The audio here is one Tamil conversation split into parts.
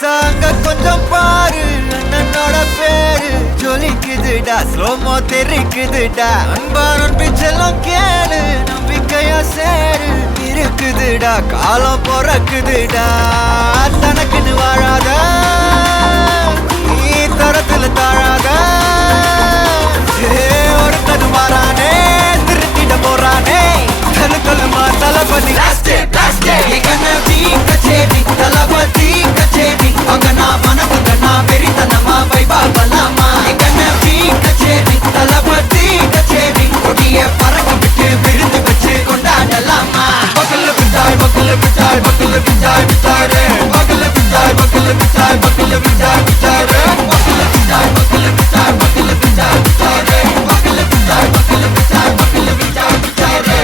சாங்க கொஞ்சம் பாரு அண்ணனோட பேரு ஜொலிக்குதுடா ஸ்லோமோ தெரிக்குதுடா அன்பான பிச்செல்லாம் கேளு நம்பிக்கையா சேரு இருக்குதுடா காலம் பிறக்குதுடா தனக்குன்னு வாழாத நீ தரத்துல தாழாத ஒருத்தன் மாறானே திருத்திட போறானே கலுமா தளபதி கச்சேரி தளபதி கச்சேரி அங்கனா மனசுங்கனா வெறித்தனமா வைபா பலாமா எங்கனவி கச்சேரி தளபதி கச்சேரி கொடிய பறக்க விட்டு விருந்து வச்சு கொண்டாடலாமா பக்கல்ல விட்டாய் பக்கல்ல விட்டாய் பக்கல்ல விட்டாய் விட்டாரே பக்கல்ல விட்டாய் பக்கல்ல விட்டாய் பக்கல்ல விட்டாய் விட்டாரே பக்கல்ல விட்டாய் பக்கல்ல விட்டாய் பக்கல்ல விட்டாய் விட்டாரே பக்கல்ல விட்டாய் பக்கல்ல விட்டாய் பக்கல்ல விட்டாய் விட்டாரே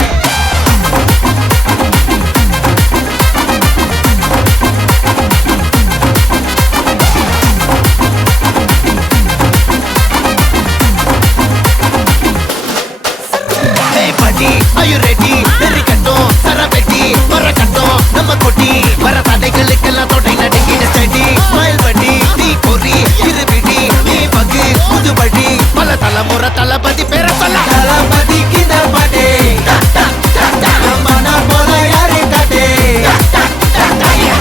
Are you ready? Terikatton, Sarabeti, Marakatton, Namakoti, Maratadaikalukella thodai nadingida steady. Smile buddy, nee kori, irubidi, nee bagi, pudu buddy, pala talamura talapati pera solla. Talapati kinda pade, namana pola yare kate.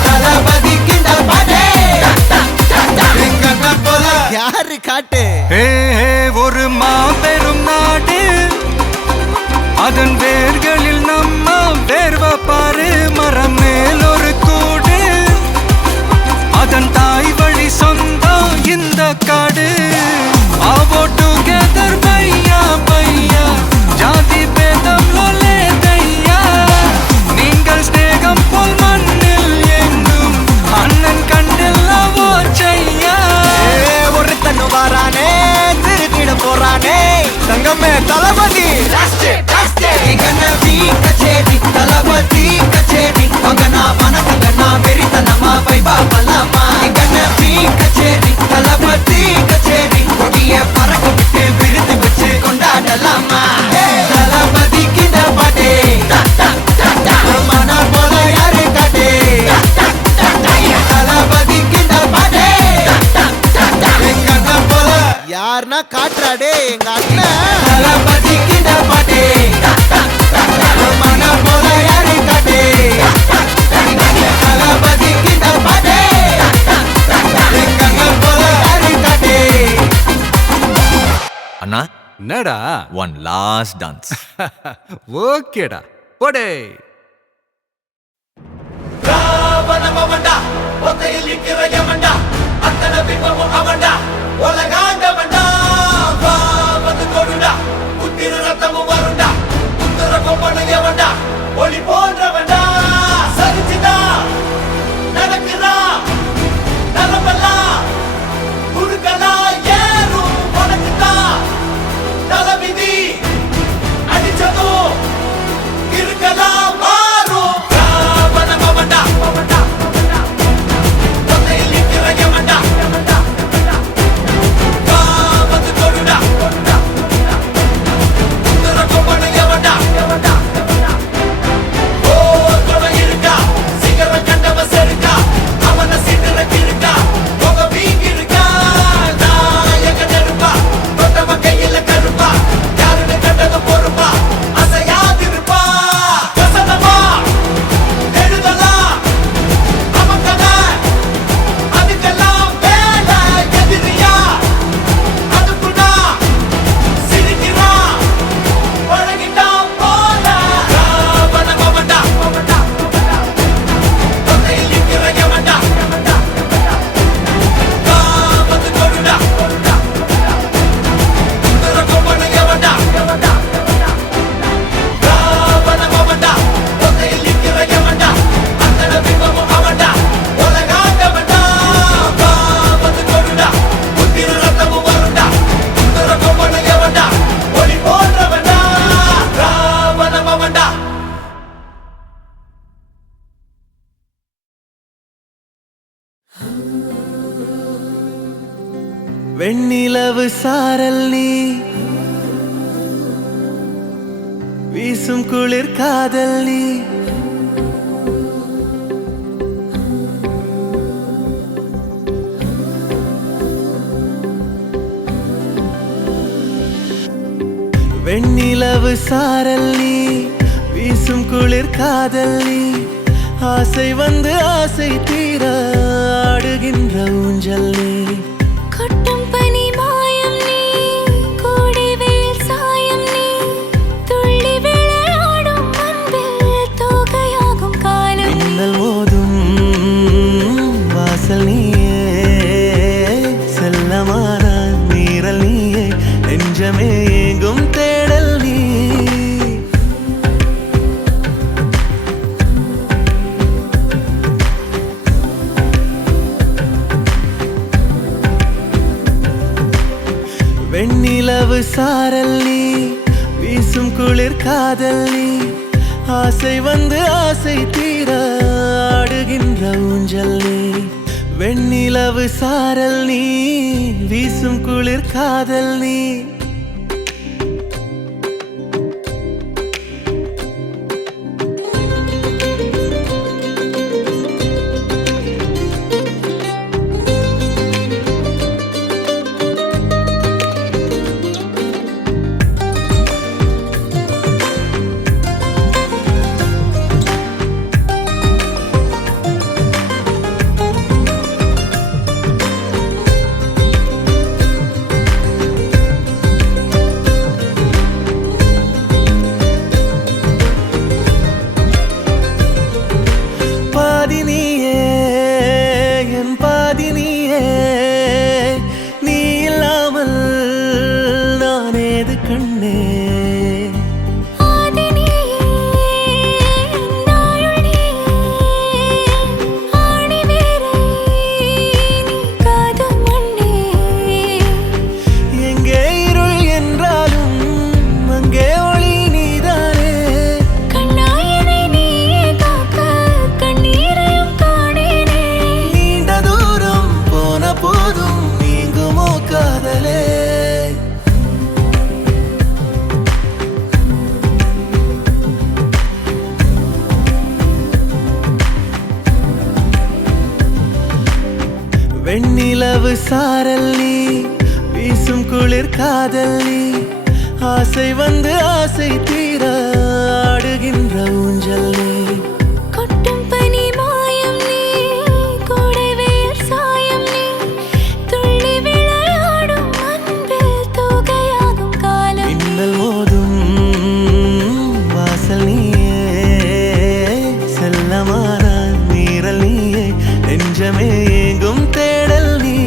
Talapati kinda pade, engana pola yaru kate. Hey, oru maaperum naadu அதன் வேர்களில் நம்ம வேர்வ பாரு மரம் மேல் ஒரு கூடு அதன் தாய் வழி சொந்தம் இந்த காடு ஆவோ டுகெதர் பையா பையா ஜாதி பேதம் லோலே தையா நீங்கள் ஸ்நேகம் போல் மண்ணில் எங்கும் அண்ணன் கண்டெல்லவோ செய்யா ஒரு தன்னு வாரானே திருத்திட போறானே சங்கமே தளபதி எங்கனவி கச்சேரி தளபதி கச்சேரி அங்கனா மனசுங்கனா வெறித்தனமா வைபா பலாமா எங்கனவி கச்சேரி தளபதி கச்சேரி கொடிய பறக்க விட்டு விருந்து வச்சு கொண்டாடலாமா தளபதி கிட்ட பாட்டே மன போல யாரு காட்டே தளபதி கிட்ட பாட்டே எங்க போல யாருன்னா காட்டுறாடே எங்க அண்ணன் தளபதி கிட்ட பாட்டே மன போல யாரு காட்டே தளபதி கிட்ட பாட்டே எங்க போல யாரு காட்டே அண்ணா என்னடா ஒன் லாஸ்ட் டான்ஸ் ஓகேடா போடே ராவணமவண்டா ஒத்தையில் நிக்கிற யமண்டா அத்தனை பிம்பமும் அவண்டா உலகாண்டவண்டா வா வந்து கொடுடா உத்திர ரத்தமும் வருண்டா உத்தர கொம்பனையவண்டா ஒளி போன்றவண்டா சரிச்சுதா நடக்குதா நலமெல்லாம் குறுக்கலா ஏறும் உனக்குதா தலைவிதி அடிச்சதும் இருக்கலாம் மாறும் ராவணமவண்டா ஒத்தையில் நிக்கிற யமண்டா வா வந்து கொடுடா உத்தர கொம்பனையவண்டா ஓர் கொலை இருக்கா சிகரம் கண்டவ செருக்கா அவன சின்னரக்கு இருக்கா முக வீங்கி இருக்கா நாயக நெருப்பா தொட்டவ கையில கருப்பா யாருன்னு கண்டத பொறுப்பா அசையாதிருப்பா வசனமா எழுதலாம் அவங்கத அதுக்கெல்லாம் வேலை எதிரியா அதுக்குன்னா சிரிக்கிறான் பழகிட்டான் போல ராவணமவண்டா தொத்தையில் நிற்கிற யமண்டா வா வந்து கொடுடா உத்தர கொம்பனையவண்டா ராவணமவண்டா தொத்தையில் நிற்கிற யமண்டா அத்தனை பிம்பமும் அவண்டா உலகாண்டவண்டா வா வந்து கொடுடா உத்திர ரத்தமும் வருண்டா உத்தர கொம்பனையவண்டா ஒளி போன்றவண்டா ராவணமவண்டா வெண்ணிலவு சாரல் நீ வீசும் குளிர் காதல் நீ வெண்ணிலவு சாரல் நீ வீசும் குளிர் காதல் நீ ஆசை வந்து ஆசை தீர ஆடுகின்ற ஊஞ்சல் நீ கொட்டும் பனி மாயம் நீ கோடை வெயில் சாயம் நீ துள்ளி விளையாடும் அன்பில் தோகையாகும் காலம் மின்னல் மோதும் வாசல் நீயே செல்லமான மீறல் நீயே நெஞ்சமே எங்கும் தேடல் நீ வெண்ணிலவு சாரல் நீ வீசும் குளிர் காதல் நீ ஆசை வந்து ஆசை தீர ஆடுகின்ற ஊஞ்சல் நீ வெண்ணிலவு சாரல் நீ வீசும் குளிர் காதல் நீ பாதி நீயே என் பாதி நீயே நீ இல்லாமல் நான் ஏது கண்ணே ஆதி நீயே நாயுள் நீயே ஆணி வேரை நீ காதும் மண்ணே எங்கே இருள் என்றாலும் அங்கே ஒளி நீதானே கண்ணாயனை நீயே காக்க கண்ணீரையும் காணேனே நீண்ட தூரம் போன போதும் நீங்குமோ காதலே வெண்ணிலவு சாரல் நீ வீசும் குளிர் காதல் நீ ஆசை வந்து ஆசை தீர ஆடுகின்ற ஊஞ்சல் நீ கொட்டும் பனி மாயம் நீ கோடை வெயில் சாயம் நீ துள்ளி விளையாடும் அன்பில் தோகையாகும் காலம் மின்னல் மோதும் வாசல் நீயே செல்லமான மீறல் நீயே நெஞ்சமே எங்கும் தேடல் நீ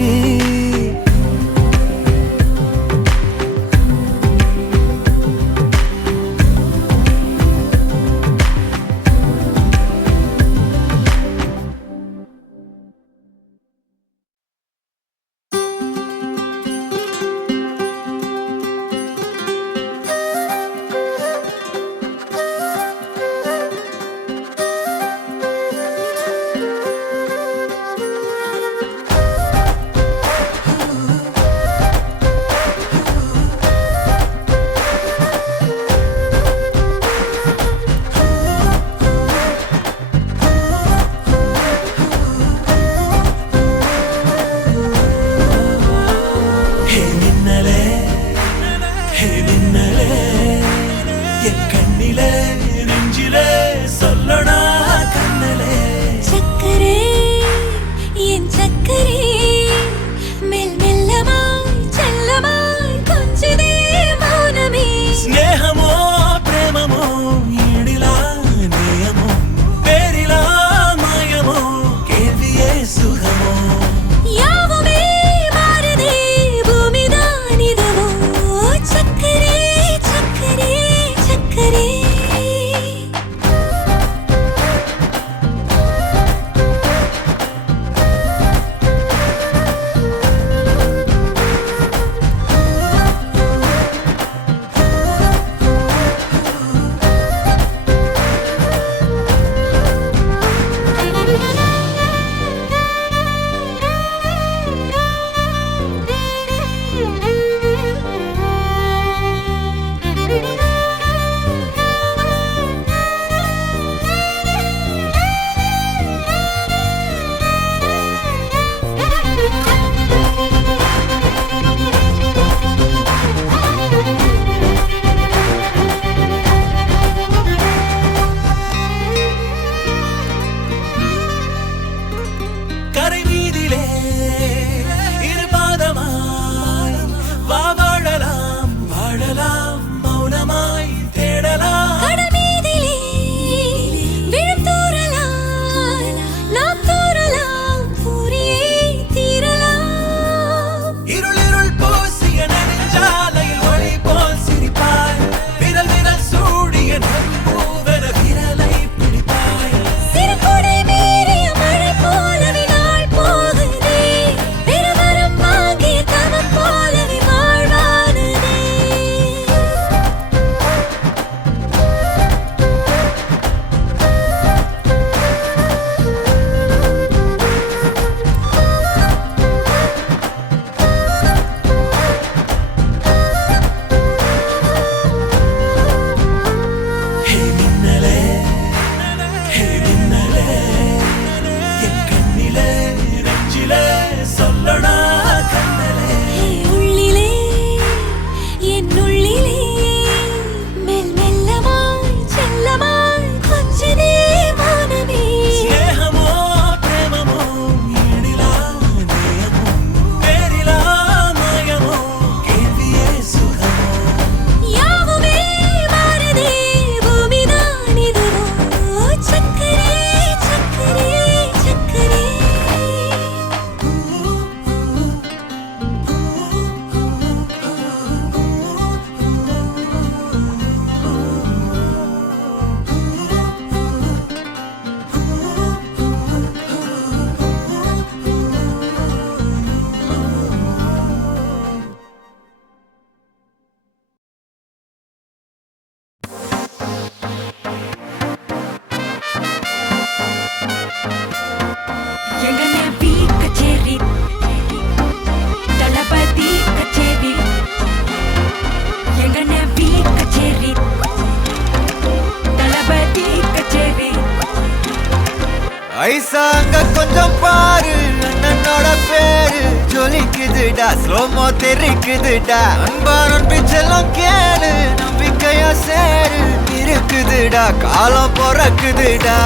ஐசாங்க கொஞ்சம் பாரு அண்ணனோட பேரு ஜொலிக்குதுடா ஸ்லோமோ தெரிக்குதுடா அன்பாரன் பிச்செல்லாம் கேளு நம்பிக்கையா சேரு இருக்குதுடா காலம் பொறக்குதுடா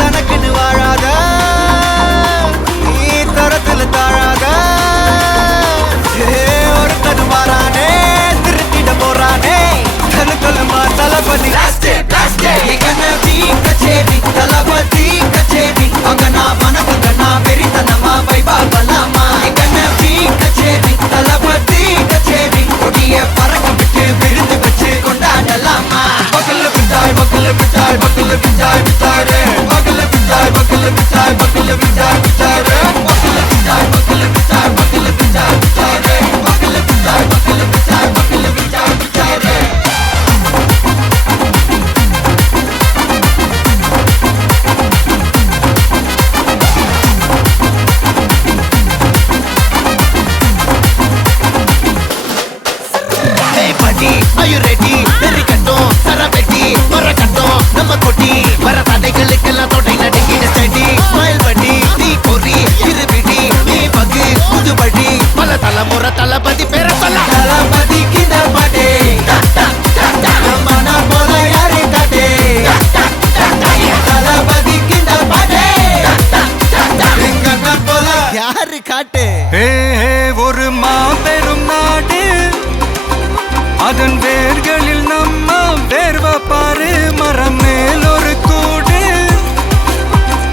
தனக்குன்னு வாழாத நீ தரத்துல தாழாத ஒருத்தன் மாறானே திருத்திட போறானே தனக்குள்ளுமா தளபதி கச்சேரி தளபதி கச்சேரி அங்கனா மனசு கண்ணா வெறித்தனமா வைபா பலாமா கச்சேரி தளபதி கச்சேரி கொடிய பறக்க விட்டு விருந்து வச்சு கொண்டாடலாமா பக்கல்ல பிட்டாய் பக்கல்ல பிட்டாய் பக்கல்ல பிட்டாய் பிட்டாரே பக்கல்ல பிட்டாய் பக்கல்ல பிட்டாய் பக்கல்ல பிட்டாய் பிட்டாரே பக்கல்ல பிட்டாய் பக்கல்ல பிட்டாய் பக்கல்ல பிட்டாய் பிட்டாரே பக்கல்ல பிட்டாய் பக்கல்ல பிட்டாய் பக்கல்ல பிட்டாய் பிட்டாரே Are you ready? Very கட்டும் சரவெட்டி வர கட்டும் நம்ம கொட்டி வர தடைகளுக்கெல்லாம் தொடை நடுங்கிட ஸ்டடி ஸ்மைல் பண்ணி தீ பொறி இருபிடி நீ பகு புதுபடி பல தலைமுறை தளபதி பேர சொல்ல தளபதி கிந்த பாட்டே மன போல யாரு காட்டே தளபதி கிந்த பாட்டே எங்க போல யாரு காட்டே ஒரு மாபெரும் நாடு அதன் வேர்களில் நம்ம வேர்வ பாரு மரம் மேல் ஒரு கூடு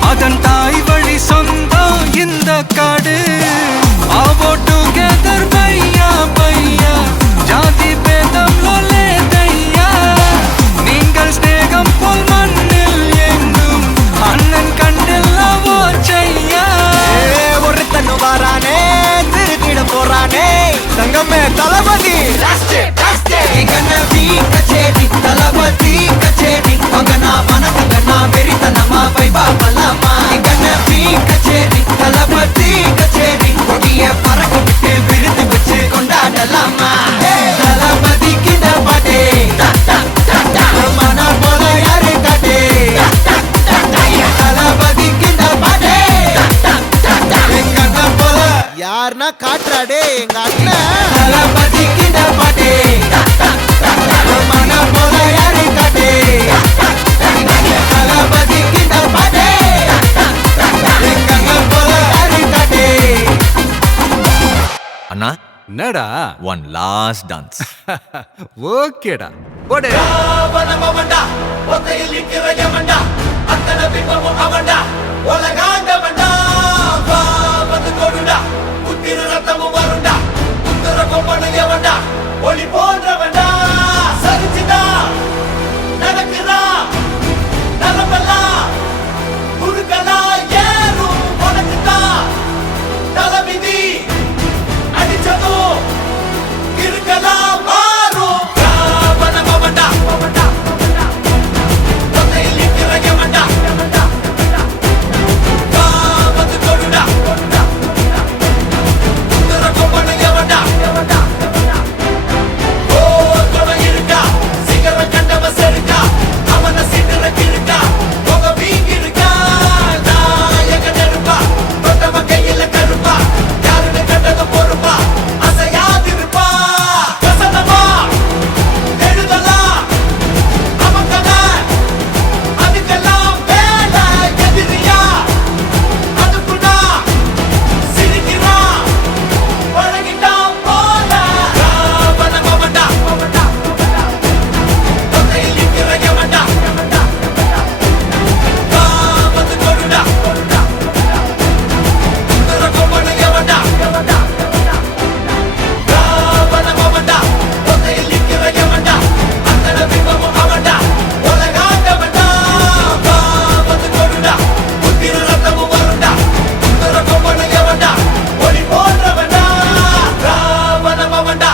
அதன் தாய் வழி சொந்தம் இந்த காடு ஆவோ டுகெதர் பையா பையா ஜாதி பேதம் லோலே தையா நீங்கள் ஸ்நேகம் போல் மண்ணில் எங்கும் அண்ணன் கண்டெல்லாவோ செய்யா ஒருத்தன் வாரானே திருத்திட போறானே தங்கமே தளபதி கச்சேரி தளபதி கச்சேரி அங்கனா மனசு கண்ணா வெறித்தனமா வைபா பலாமா கச்சேரி தளபதி கச்சேரி கொடிய பறக்க விட்டு விருந்து வச்சு கொண்டாடலாமா தளபதி கிந்த பாட்டே மன போல யாரு காட்டே தளபதி கிந்த பாட்டே எங்க போல யாருன்னா காட்டுறாடே எங்க அண்ணன் தளபதி கிந்த பாட்டே மன போல யாரு காட்டே தளபதி கிந்த பாட்டே எங்க போல யாரு காட்டே அண்ணா என்னடா one last dance. ஓகேடா போடே அவனவன்டா ஒத்தையில் நிக்கிற எவன்டா அத்தனை பிம்பமும் அவன்டா உலகாண்டவன்டா வா வந்து கொடுடா புத்திர ரத்தமும் வருண்டா புத்திர கொம்பனு எவன்டா ஒளி போன்றவன்டா சரிச்சுடா நடக்குறா நலமெல்லாம் குறுக்கலா ஏறும் உனக்குதான் தளபதி அடிச்சதும் இருக்கலாம் மாறும் அவனவன்டா ஒத்தையில் நிக்கிற எவன்டா வா வந்து கொடுடா புத்திர கொம்பனு எவன்டா இருக்கா சிகரம் கண்டவ செருக்கா அவன சின்னர கிருக்கா முக வீங்கிருக்கா நாயக நெருப்பா தொட்டவ கையில கருப்பா யாருன்னு கண்டத பொறுப்பா அசையாதிருப்பா கசனமா எழுதலா அவங்கத அதுக்கெல்லாம் வேலை எதிரியா அதுக்குடா சிரிக்கிறா பழகிட்டான் போல அவனவன்டா ஒத்தையில் நிக்கிற எவன்டா வா வந்து கொடுடா புத்திர கொம்பனு எவன்டா அவனவன்டா ஒத்தையில் நிக்கிற எவன்டா அத்தனை பிம்பமும் அவன்டா உலகாண்டவன்டா வா வந்து கொடுடா புத்திர ரத்தமும் வருண்டா புத்திர கொம்பனு எவன்டா ஒளி போன்றவன்டா அவனவன்டா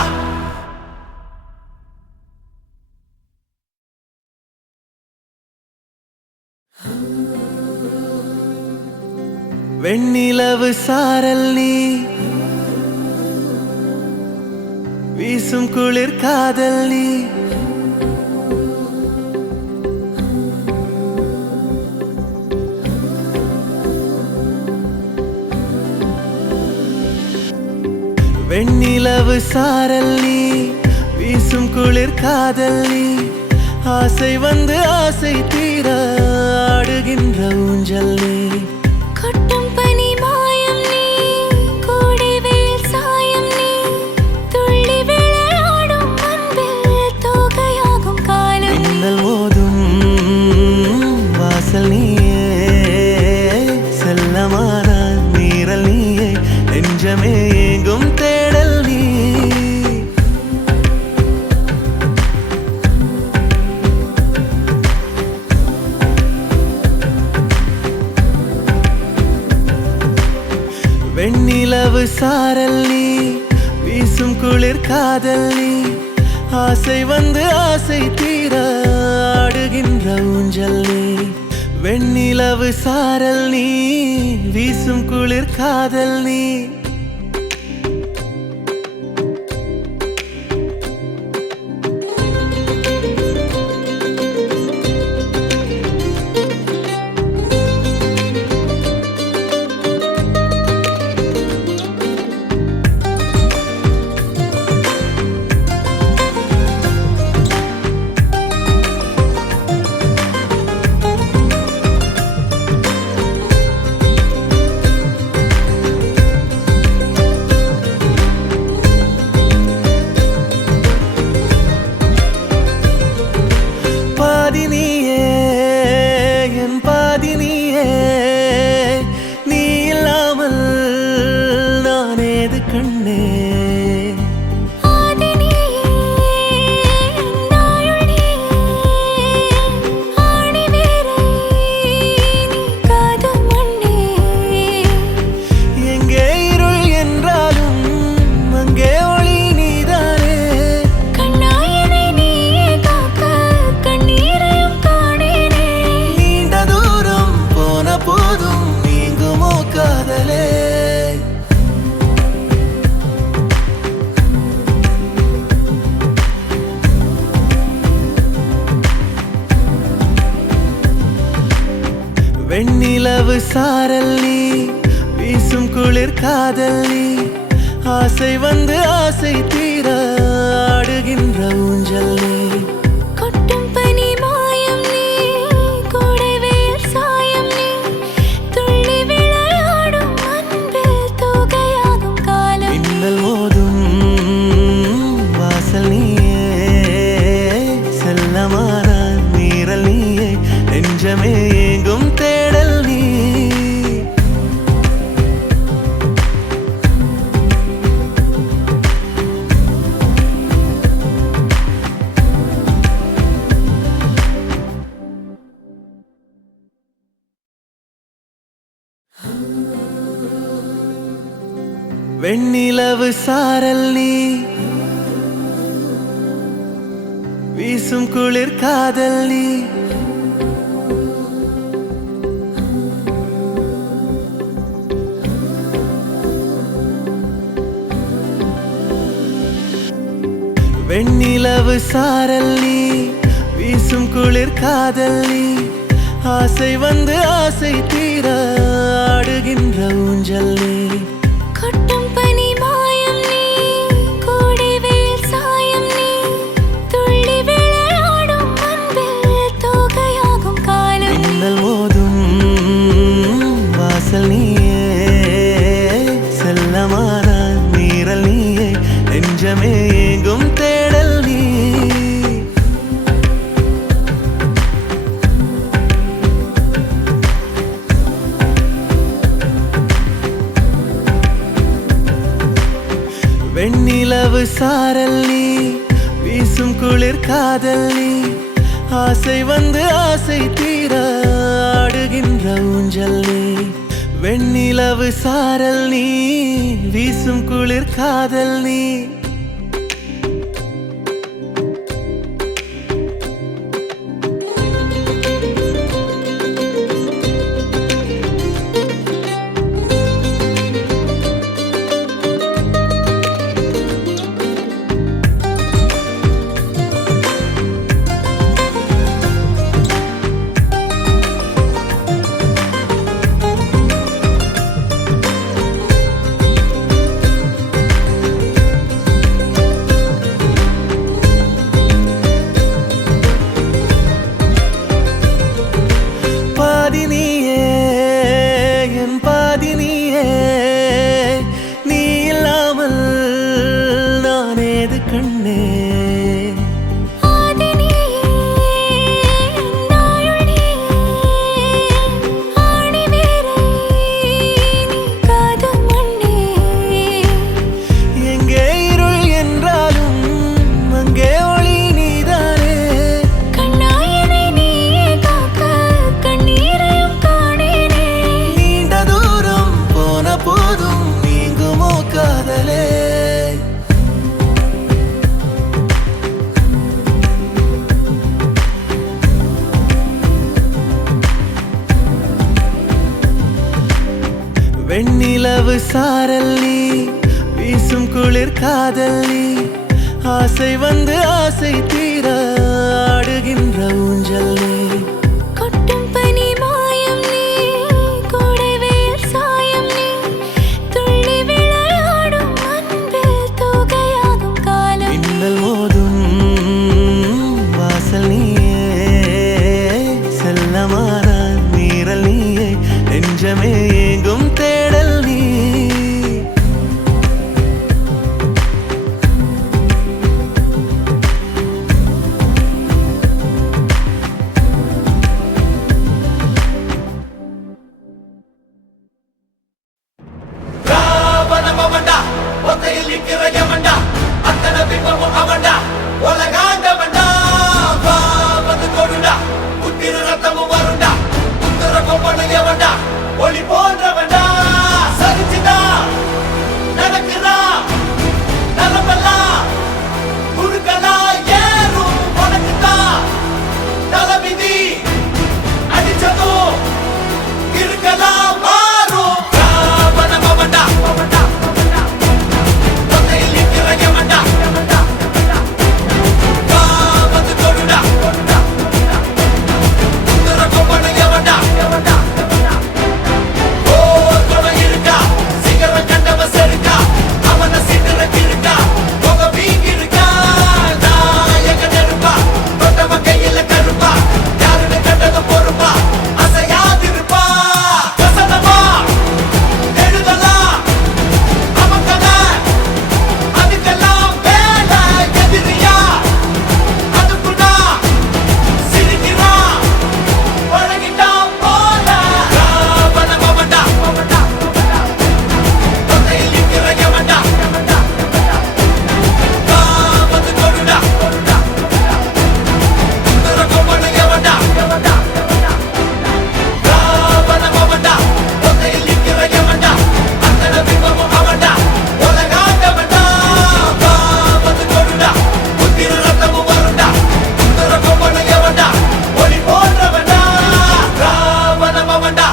வெண்ணிலவு சாரல் நீ வீசும் குளிர் காதல் நீ வெண்ணிலவு சாரல் நீ வீசும் குளிர் காதல் நீ ஆசை வந்து ஆசை தீர ஆடுகின்ற ஊஞ்சல் நீ கொட்டும் பனி மாயம் நீ கோடை வெயில் சாயம் நீ துள்ளி விளையாடும் அன்பில் தோகையாகும் காலம் மின்னல் மோதும் வாசல் நீயே செல்லமான மீறல் நீயே நெஞ்சமே எங்கும் தேடல் நீ வெண்ணிலவு சாரல் நீ வீசும் குளிர் காதல் நீ ஆசை வந்து ஆசை தீர ஆடுகின்ற ஊஞ்சல் நீ வெண்ணிலவு சாரல் நீ வீசும் குளிர் காதல் நீ பாதி நீயே என் பாதி நீயே நீ இல்லாமல் நான் ஏது கண்ணே ஆதி நீயே நாயுள் நீயே ஆணி வேரை நீ காதல் மண்ணே எங்கே இருள் என்றாலும் அங்கே ஒளி நீதானே கண்ணாயனை நீயே காக்க கண்ணீரையும் காணேனே நீண்ட தூரம் போன போதும் நீங்குமோ காதலே வெண்ணிலவு சாரல் நீ வீசும் குளிர் காதல் நீ ஆசை வந்து ஆசை தீர ஆடுகின்ற ஊஞ்சல் நீ கொட்டும் பனி மாயம் நீ கோடை வெயில் சாயம் நீ துள்ளி விளையாடும் அன்பில் தோகையாகும் காலம் மின்னல் மோதும் வாசல் நீயே செல்லமான மீறல் நீயே நெஞ்சமே எங்கும் தேடல் நீ வெண்ணிலவு சாரல் நீ வீசும் குளிர் காதல் நீ வெண்ணிலவு சாரல் நீ வீசும் குளிர் காதல் நீ ஆசை வந்து ஆசை தீர ஆடுகின்ற ஊஞ்சல் நீ கொட்டும் பனி மாயம் நீ கோடை வெயில் சாயம் நீ துள்ளி விளையாடும் அன்பில் தோகையாகும் காலம் மின்னல் மோதும் வாசல் நீயே செல்லமான மீறல் நீயே நெஞ்சமே எங்கும் தேடல் நீ வெண்ணிலவு சாரல் நீ வீசும் குளிர் காதல் நீ ஆசை வந்து ஆசை தீர ஆடுகின்ற ஊஞ்சல் நீ வெண்ணிலவு சாரல் நீ வீசும் குளிர் காதல் நீ வெண்ணிலவு சாரல் நீ வீசும் குளிர் காதல் நீ ஆசை வந்து ஆசை தீர ஆடுகின்ற ஊஞ்சல் நீ கொட்டும் பனி மாயம் நீ கோடை வெயில் சாயம் நீ துள்ளி விளையாடும் அன்பில் தூகையாகும் காலம் மின்னல் மோதும் வாசல் நீயே செல்லமான மீறல் நீயே நெஞ்சமே எங்கும் தேடல் நீ ராவணம் அவன்டா, ஒத்தையில் நிக்கிற எவன்டா, அத்தனை பிம்பமும் அவன்டா, உலகாண்டவன்டா. வா வந்து கொடுடா, புத்திர ரத்தமும் வருண்டா, புத்திர கொம்பனும் எவன்டா, ஒளி போன்றவன்டா. சரிச்சுடா, நடக்குதா, நரம்பெல்லாம் குறுக்கலா ஏறும் உனக்குதான். தலைவிதி அடிச்சதும் இருக்கலாம் மாறும். ராவணம் அவன்டா, ஒத்தையில் நிக்கிற எவன்டா, வா வந்து கொடுடா, புத்திர கொம்பனும் எவன்டா. ஓர் குணம் இருக்கா, சிகரம் கண்டவன் செருக்கா, அவனை சிதறக்கு இருக்கா, முகம் வீங்கி இருக்கா. நாயக நெருப்பா, தொட்டவன் கையில கருப்பா, யாருன்னு கண்டத பொறுப்பா, அசையாதிருப்பா. வசனமா எழுதலாம் அவன் கதை, அதுக்கெல்லாம் வேலை எதிரியா, அதுக்குடா சிரிக்கிறான் பழகிட்டான் போல. ராவணம் அவன்டா, ஒத்தையில் நிக்கிற எவன்டா, வா வந்து கொடுடா, புத்திர கொம்பனும் எவன்டா. ராவணம் அவன்டா, ஒத்தையில் நிக்கிற எவன்டா, அத்தனை பிம்பமும் அவன்டா, உலகாண்டவன்டா. வா வந்து கொடுடா, புத்திர ரத்தமும் வருண்டா, புத்திர கொம்பனும் எவன்டா, ஒளி போன்றவன்டா. ராவணம் அவன்டா.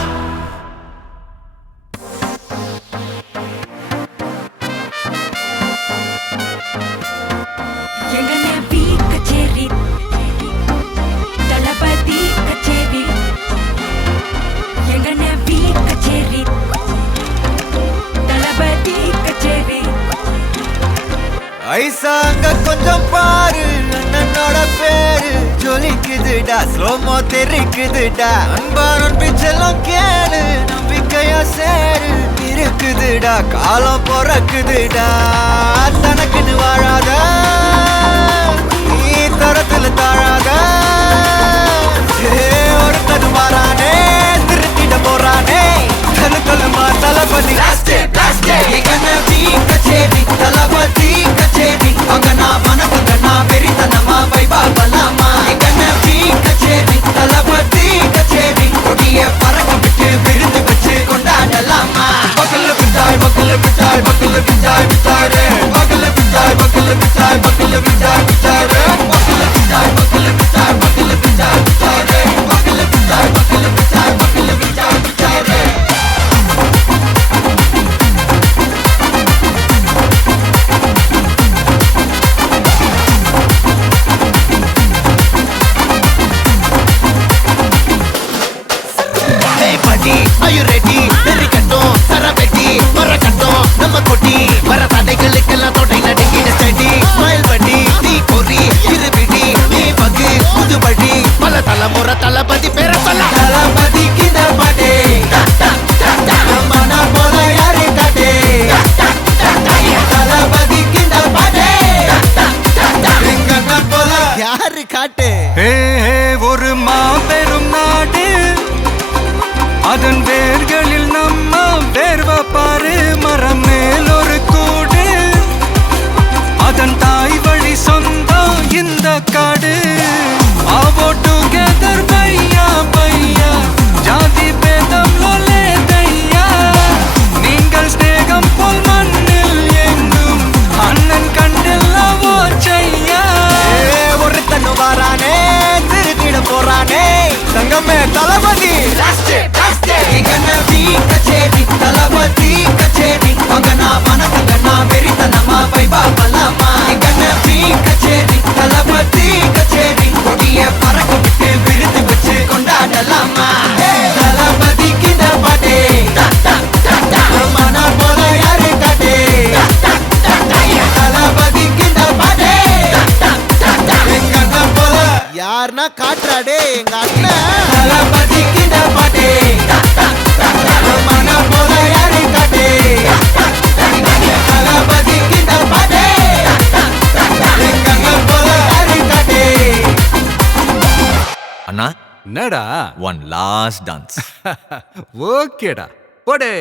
எங்கன பீ கச்சேரி தளபதி கச்சேரி எங்கன பீ கச்சேரி தளபதி கச்சேரி ஐசா அங்க கொஞ்சம் பாரு அண்ணனோட பேரு ஜொலிக்குதுடா ஸ்லோமோ தெரிக்குதுடா அன்பானன் பிச்செல்லாம் கேளு நம்பிக்கையா சேரு இருக்குதுடா காலம் பிறக்குதுடா தனக்குன்னு வாழாத நீ தரத்துல தாழாத ஒருத்தது மாறானே திருத்திட போறானே கலு கலுமா தளபதி கச்சேரி தளபதி கச்சேரி அங்கனா மனசுகனா வெறித்தனமா வைபா பலாமா கச்சேரி தளபதி கச்சேரி கொடிய பறக்க விட்டு விருந்து வச்சு கொண்டாடலாமா பக்கல்ல பிட்டாய் பக்கல்ல பிட்டாய் பக்கல்ல பிட்டாய் பிட்டாரே பக்கல்ல பிட்டாய் பக்கல்ல பிட்டாய் பக்கல்ல பிட்டாய் பிட்டாரே பக்கல்ல பிட்டாய் பக்கல்ல பிட்டாய் பக்கல்ல பிட்டாய் பிட்டாரே பக்கல்ல பிட்டாய் பக்கல்ல பிட்டாய் பக்கல்ல பிட்டாய் பிட்டாரே Are you ready? Very கட்டும் சரபெட்டி வர கட்டும் நம்ம கொட்டி வர தடைகளுக்கெல்லாம் தொடை நடுங்கிட ஸ்டடி ஸ்மைல் பண்ணி நீ பொறி இருபிடி நீ பகு புதுபடி பல தலைமுறை தளபதி பேர சொல்ல தளபதி கிந்த பாட்டே மனா போல யாரே காட்டே தளபதி கிந்த பாட்டே எங்கண்ணா போல யாரு காட்டே ஒரு மாபெரும் நாடு அதன் வேர்களில் நம்ம வேர்வ பாரு மரம் மேல் ஒரு கூடு அதன் தாய் வழி சொந்தம் இந்த காடு ஆவோ டுகெதர் பையா பையா ஜாதி பேதம் லோலே தையா நீங்கள் ஸ்நேகம் போல் மண்ணில் எங்கும் அண்ணன் கண்டில்லவோ செய்யா ஒருத்தனு வாரானே திருத்திட போறானே தங்கமே தளபதி கச்சேரி தளபதி என்னடா One last dance. ஓகேடா போடே.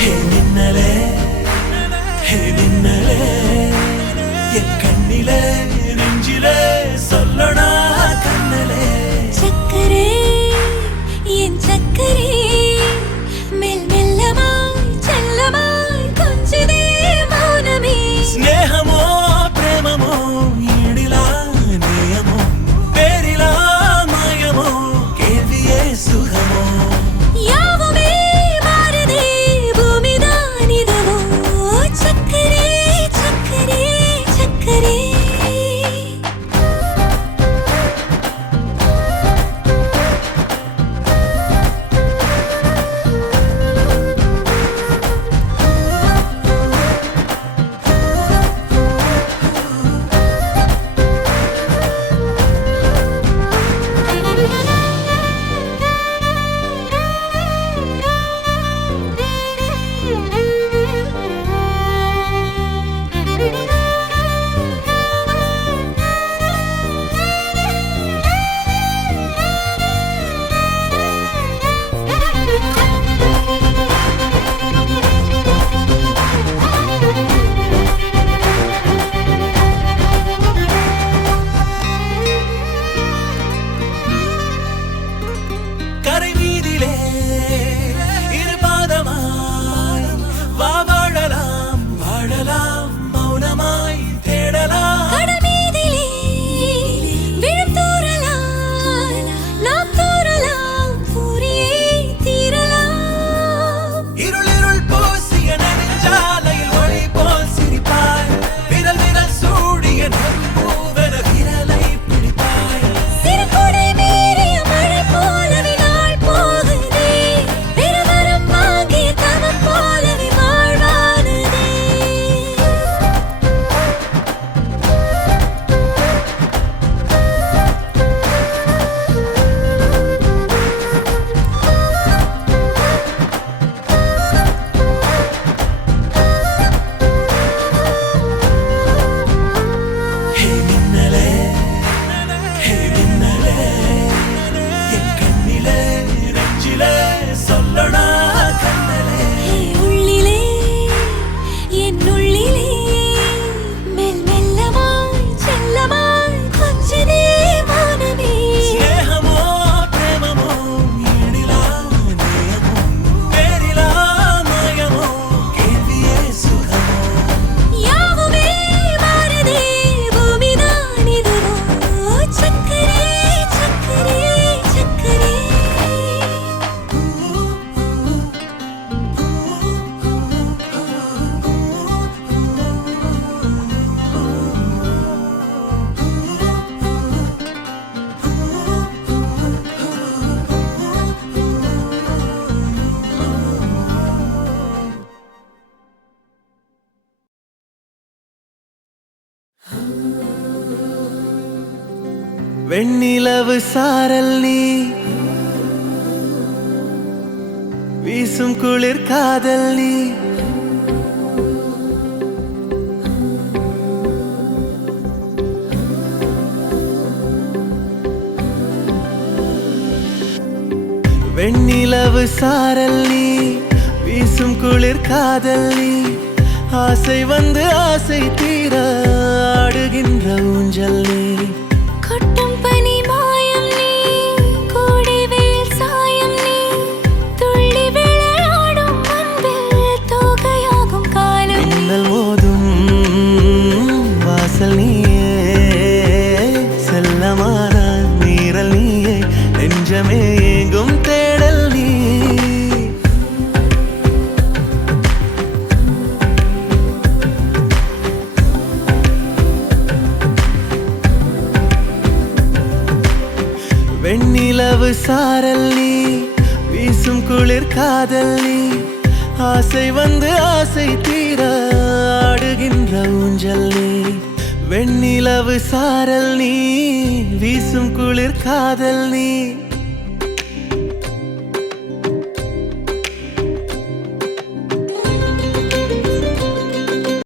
ஹே மின்னலே ஹே மின்னலே என் கண்ணிலே நெஞ்சிலே சொல்லணா கண்ணலே சக்கரே என் சக்கரே மெல் மெல்லமாய் செல்லமாய் கொஞ்சதே மௌனமே ஸ்நேகமோ பிரேமமோ ஈடிலா நேயமோ பேரிலா மாயமோ கேள்வியே சுகமோ யாவுமே மாறுதே பூமிதான் இதுவோ சக்கரே சக்கரே சக்கரே கரை மீதிலே இரு பாதமாய் வா வாழலாம் வாழலாம் மௌனமாய் தேடலாம் கடமீதிலே விழும் தூறலாம் நாம் தூறலாம் பூரியே தீரலாம் இருளிருள் பூசிய நெடுஞ்சாலையில் ஒளி போல் சிரிப்பாய் விரல் விரல் சூடிய நம்பூவன விரலை பிடிப்பாய் சிறுகுடை மீறிய மழை போலவே நாள் போகுதே பெருவரம் வாங்கிய தவம் போலவே வாழ்வானதே ஹே மின்னலே ஹே மின்னலே என் கண்ணிலே நெஞ்சிலே சொல்லணா கண்ணலே உள்ளிலே என் உள்ளிலே மெல் மெல்லமாய் செல்லமாய் கொஞ்சதே மௌனமே ஸ்நேகமோ பிரேமமோ ஈடிலா நேயமோ பேரிலா மாயமோ கேள்வியே சுகமோ யாவுமே மாறுதே பூமிதான் இதுவோ சக்கரே சக்கரே சக்கரே வெண்ணிலவு சாரல் நீ வீசும் குளிர் காதல் நீ வெண்ணிலவு சாரல் நீ வீசும் குளிர் காதல் நீ ஆசை வந்து ஆசை தீர ஆடுகின்ற ஊஞ்சல் நீ கொட்டும் பனி மாயம் நீ கோடை வெயில் சாயம் நீ துள்ளி விளையாடும் அன்பில் தோகையாகும் காலம் நீ மின்னல் மோதும் வாசல் நீயே செல்லமான நீரல் நீயே நெஞ்சமே எங்கும் தேடல் நீ வெண்ணிலவு சாரல் நீ வீசும் குளிர் காதல் நீ ஆசை வந்து ஆசை தீர ஆடுகின்ற ஊஞ்சல் நீ வெண்ணிலவு சாரல் நீ வீசும் குளிர் காதல் நீ